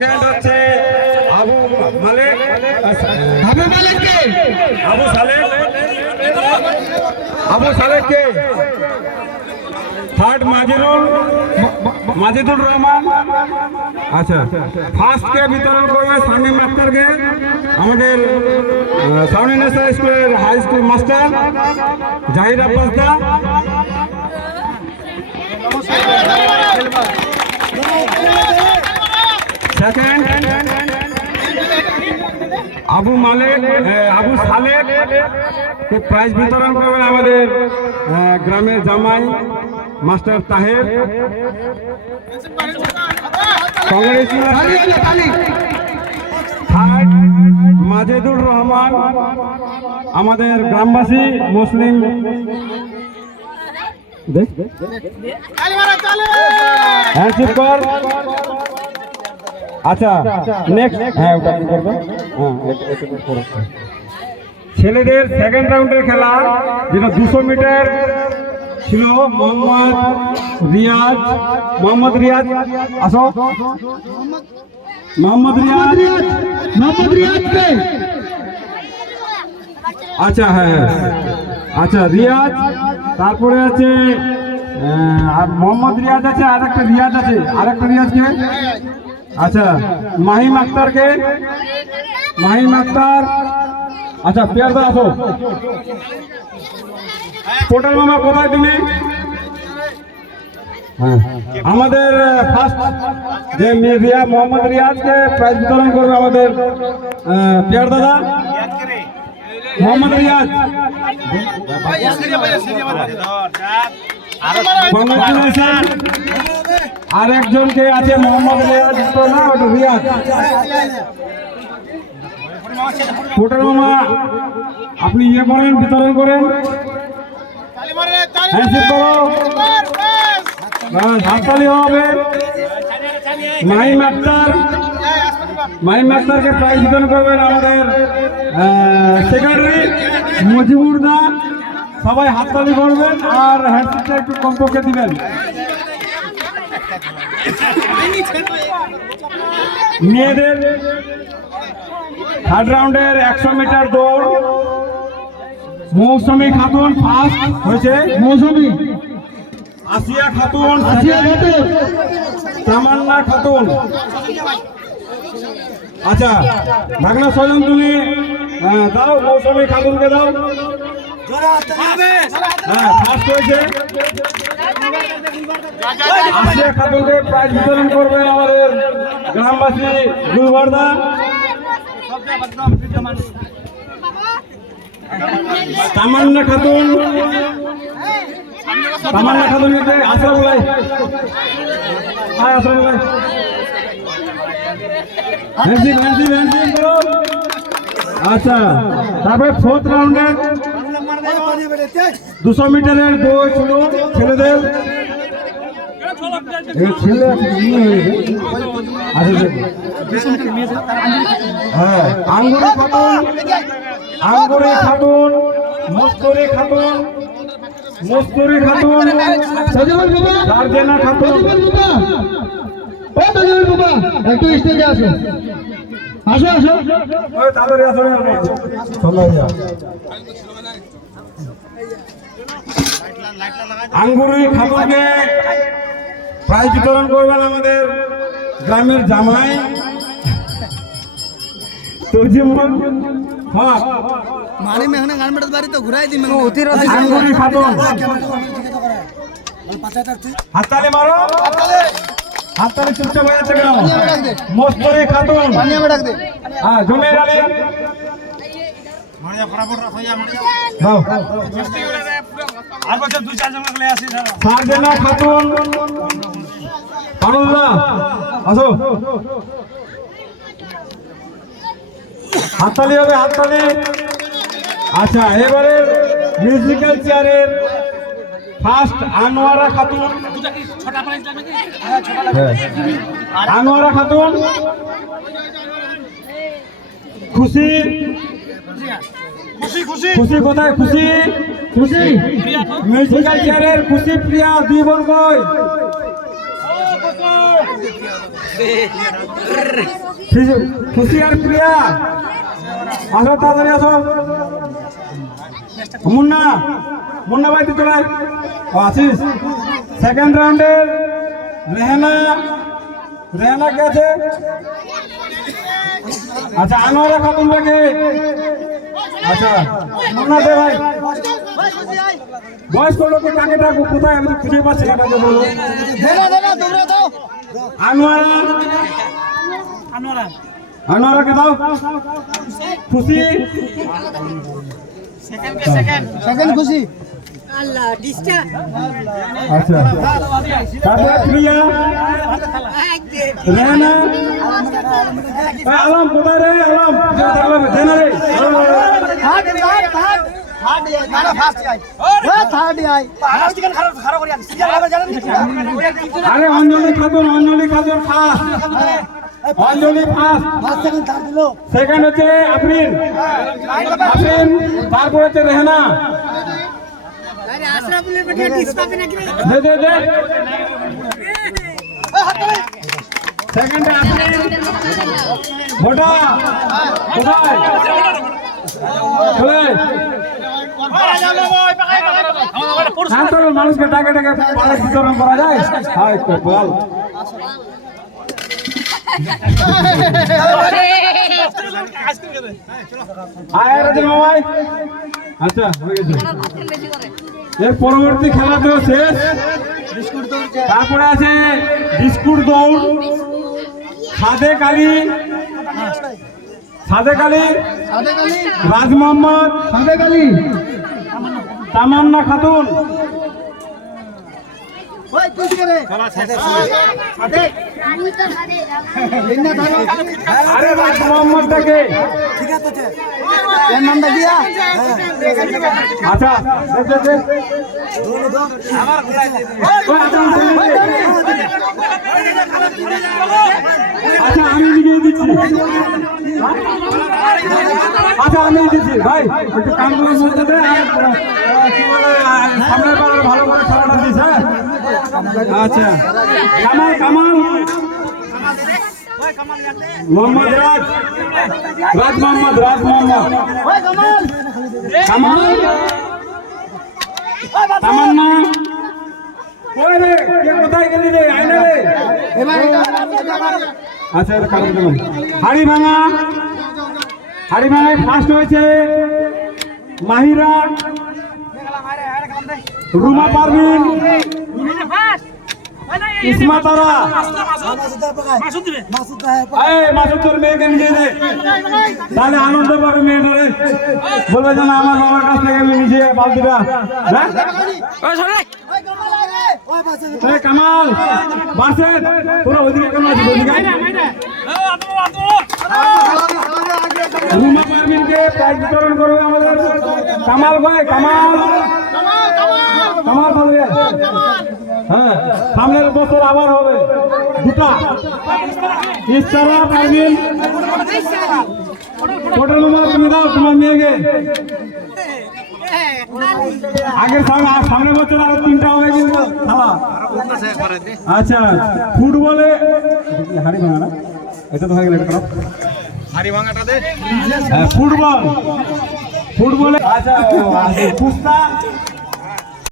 হচ্ছে আবু মালিক কে আবু সালেক কে থার্ড মাজিদুর রহমান। আচ্ছা, ফার্স্ট কে বিতরণ করবে শামীম আক্তারকে, আমাদের সাউনি ন্যাশনাল স্কুলের হাই স্কুল মাস্টার জাহির আব্বাস দা। সেকেন্ড আবু সালেক প্রাইজ বিতরণ করবেন আমাদের গ্রামের জামাই মাস্টার তাহের। থার্ড মাজেদুর রহমান, আমাদের গ্রামবাসী মুসলিম। আচ্ছা, নেক্সট ওটা কি করবে? ছেলেদের সেকেন্ড রাউন্ডের খেলা যেটা 200 মিটার ছিল, মোহাম্মদ রিয়াজ আসো। মোহাম্মদ রিয়াজ আচ্ছা, হ্যাঁ আচ্ছা, রিয়াজ। তারপরে আছে মোহাম্মদ রিয়াজ আছে, আরেকটা রিয়াজকে। আচ্ছা, মাহিম আক্তার। আচ্ছা, পেয়ারদা আসো। পোর্টাল মামা কোথায় তুমি? হ্যাঁ, আমাদের ফার্স্ট যে মোহাম্মদ রিয়াজকে প্রাইজ বিতরণ করবে আমাদের পেয়ার দাদা মোহাম্মদ রিয়াজ। আর একজনকে আছে মোহাম্মদ রিয়াজ, না ওটা রিয়াজ। পোর্টাল মামা আপনি করেন, বিতরণ করেন, হাততালি হবে। মাহিম আক্তারকে প্রাইজ বিতরণ করবেন আমাদের সেক্রেটারি মুজিবুর দা। সবাই হাততালি করবেন আর হ্যান্ডশেকটা একটু কমপক্ষে দিবেন। মেয়েদের থার্ড রাউন্ডের 100 মিটার দৌড় মৌসুমী খাতুন ফার্স্ট হয়েছে। আসিয়া খাতুন, তামান্না খাতুন। আচ্ছা, ভাগনা সজন তুমি দাও, মৌসুমী খাতুনকে দাও। হ্যাঁ, ফার্স্ট হয়েছে। আসিয়া খাতুনকে প্রাইজ বিতরণ করবে আমাদের গ্রামবাসী গুলবারদা। তামান্না খাতুনকে আসা বলাই। আচ্ছা, তারপরে ফোর্থ রাউন্ডের 200 মিটারের দৌড় ছিল ছেলেদের। হ্যাঁ, আঙ্গুরি খাতুন, মস্তুরি খাতুন, সার্জেনা খাতুন। একটু স্টেজে আসো। তাড়াতাড়ি আসো। আঙ্গুরি খাতুনকে প্রাইজ বিতরণ করবেন আমাদের গ্রামের জামাই আঙ্গুরি খাতুন। হাততালি মারো, হাততালি চুপচাপ হয়ে যাচ্ছে কেন? মস্তুরি খাতুন, হ্যাঁ, জমির আলী সার্জেনা খাতুন, আসো। হাততালি হবে, হাততালি। আচ্ছা, এবারে মিউজিক্যাল চেয়ারের ফার্স্ট আনোয়ারা খাতুন। আনোয়ারা খাতুন, খুশি কোথায়? খুশি মিউজিক্যাল চেয়ারের খুশি প্রিয়া 2 বোন কই? খুশি আর প্রিয়া আসো, তাড়াতাড়ি আসো। মুন্না, মুন্না ভাই তুই চলে আছিস। সেকেন্ড রাউন্ডের রেহানা, রেহানা কে আছে? আচ্ছা, আনোয়ারা খাতুন লাগে। আচ্ছা, মুন্না দে ভাই। বয়স্ক লোকের কাকে ডাকবো, কোথায় আমি তো খুঁজে পাচ্ছি না, কাকে বলবো? আনোয়ারা, আনোয়ারাকে দাও। খুশি, সেকেন্ড খুশি। আচ্ছা, তারপরে প্রিয়া, রেহানা, আলম কোথায় রে? আলম দে না রে। আরে অঞ্জলি খাতুন, অঞ্জলি খাতুন ফার্স্ট, অঞ্জলি ফার্স্ট। সেকেন্ড হচ্ছে আফরিন, আফরিন, তারপর হচ্ছে রেহানা। দে দে দে। সেকেন্ডে আফরিন, ভোটা কোথায়? চলে মানুষকে ডাকে ডাকে বিতরণ করা যায়। বল আচ্ছা, এর পরবর্তী খেলা তো শেষ। তারপরে আছে বিস্কুট দৌড়, সাদেক আলী, সাদেক আলী, রাজ মোহাম্মদ, সাদেক আলী, তামান্না খাতুন। আরে রাজ মোহাম্মদটাকে আচ্ছা, আচ্ছা আমি লিখিয়ে দিচ্ছি। আচ্ছা আমি দিচ্ছি ভাই, একটু কামগুলো বলতে দে। সামনে ভালো করে খাওয়াটা দিস। হ্যাঁ আচ্ছা, কামাল, কামাল, মোহাম্মদ রাজ, রাজ মোহাম্মদ, রাজ মোহাম্মদ, কামাল, তামান্না। ওই রে, কে কোথায় গেলি রে? আয় না রে। আচ্ছা কারণ কেন? হাড়ি ভাঙা, হাড়ি ভাঙায় ফার্স্ট হয়েছে মাহিরা, রুমা পারভিন, ইসমা তারা। মাসুদ তোর মেয়েকে নিয়ে দে, তাহলে আনন্দ পাবে মেয়েটা রে। বলবে যেন আমার বাবার কাছ থেকে আমি নিজে বালতিটা। কামাল, বাসেন তোরা ওইদিকে কেন আছিস? ওইদিকে রুমা পারভিনকে প্রাইজ বিতরণ করবে আমাদের কামাল ভাই। কামাল, কামাল বলবে। হ্যাঁ, সামনের বছর আবার হবে দুটা। ইস্তারা পারভিন, টোটাল রুমা তুমি দাও তোমার মেয়েকে। আগের সামনের বছর আরো 3টা হবে কিন্তু খেলা। আচ্ছা, ফুটবলে হাড়ি ভাঙা না, এটা তো হয়ে গেল। এটা হাড়ি ভাঙাটা দে। ফুটবল, ফুটবলে আচ্ছা কুস্তা,